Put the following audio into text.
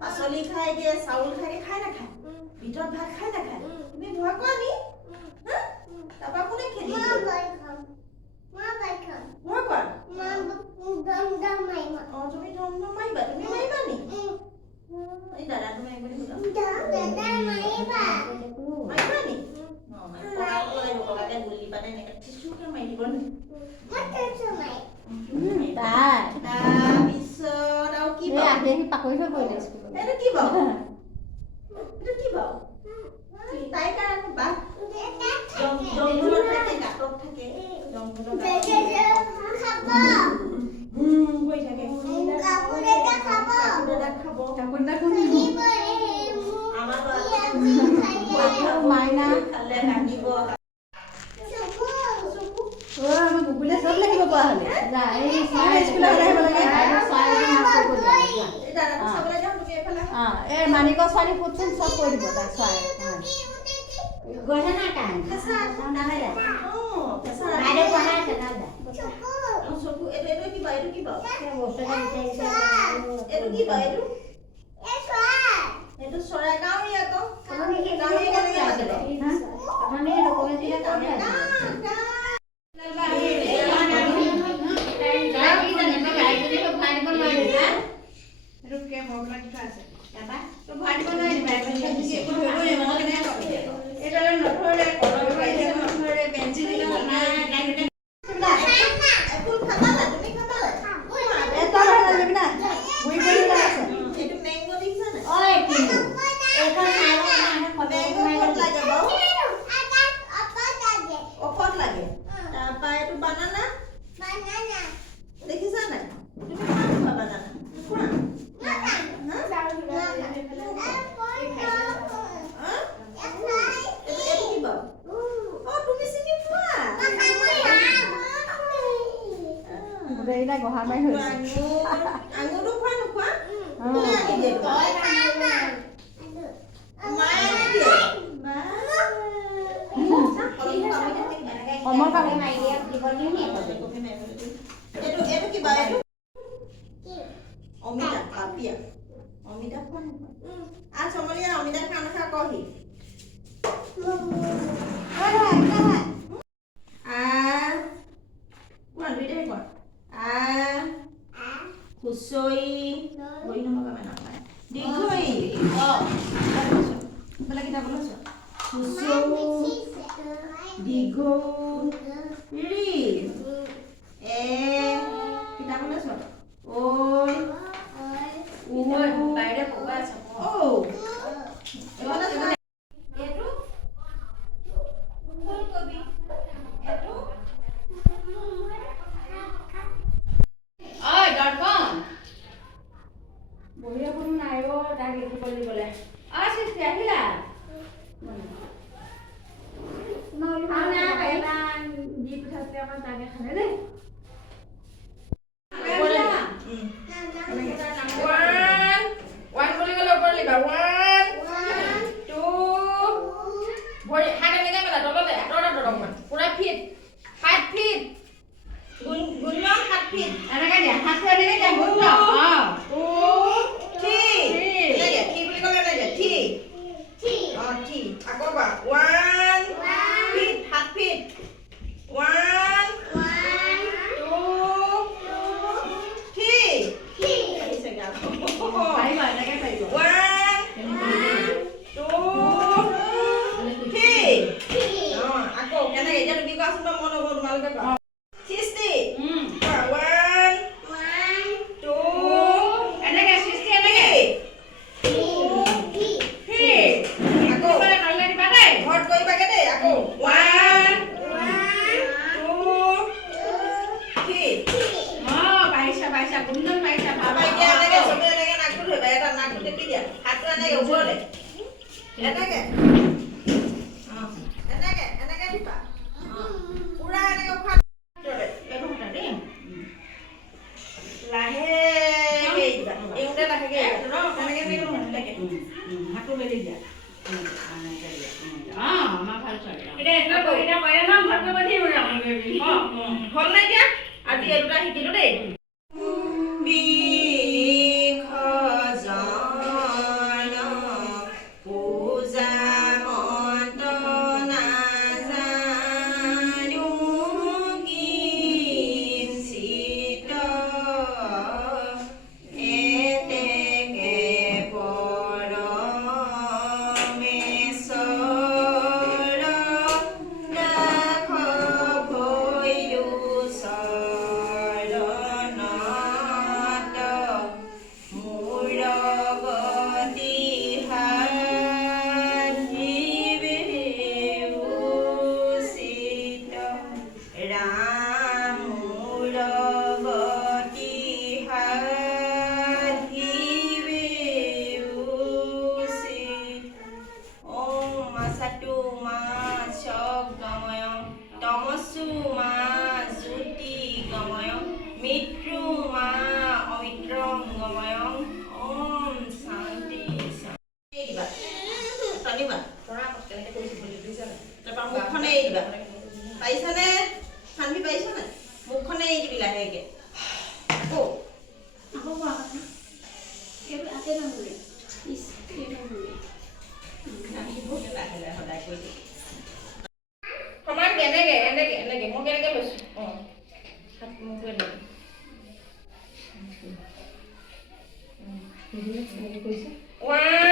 পাচলি খাই দিয়ে চাউল খাই খাই নাখায় ভিতৰত ভাত খাই নাখায় তুমি ভয় কৰা নি তাৰপৰা কোনে খেদি দিয়ে ভয় কৰা তুমি ধম মাৰিবা তুমি মাৰিবা নি এই দাদাটো মাৰিব নি মাৰিবা নি ককাকে গুলি পাতে এনেকৈ টিচুকে মাৰি দিব নি তাৰপিছত আৰু কি পাকৰি হৈ পৰিলে এইটো কি বাৰু তাই কাৰণে বা জংঘলত থাকে গাঁতত থাকে জংঘলত মাইনা খালে কান্দিব গুগুলে চব লিখিব পৰা হ'লে মানিকৰ ছোৱালী ফুটচোন চব কৈ দিব তাই ছোৱালী গৈছে না কাম এইটো চৰাই গাঁৱৰী আকৌ গহামাই হৈছে আঙুৰটো খোৱা নোখোৱা অমিতা পাপিয়া অমিতা খোৱা নোখোৱা আজ সমলীয়া অমিতা খা নাখা কহি হুচই বহি নমকা মানে দীঘই বেলা কিতাপ লৈছো হুচৌ দীঘৌ ৰি এ কিতাপ লৈছো ঐ বাইরে পকা আছে ও এটো কোন কবি এটো ওই দর্পণ বহিয়া কোনো নাই ও তাক লিখি পড়ি বলে আসিস আহিলা আমরা কাইলা দি পিঠাতে আমার তাকে খানে দে লাহে দিয়া আমাৰ ভাল ছোৱালী হ'ল নাই এতিয়া আজি এই দুটা শিকিলো দেই মুখখনে এৰি দিবা পাৰিছানে শান্তি পাৰিছ নাই মুখখনে এৰি দিবি লাহেকে সমান কেনেকে এনেকে এনেকে মই কেনেকে লৈছো ওৱান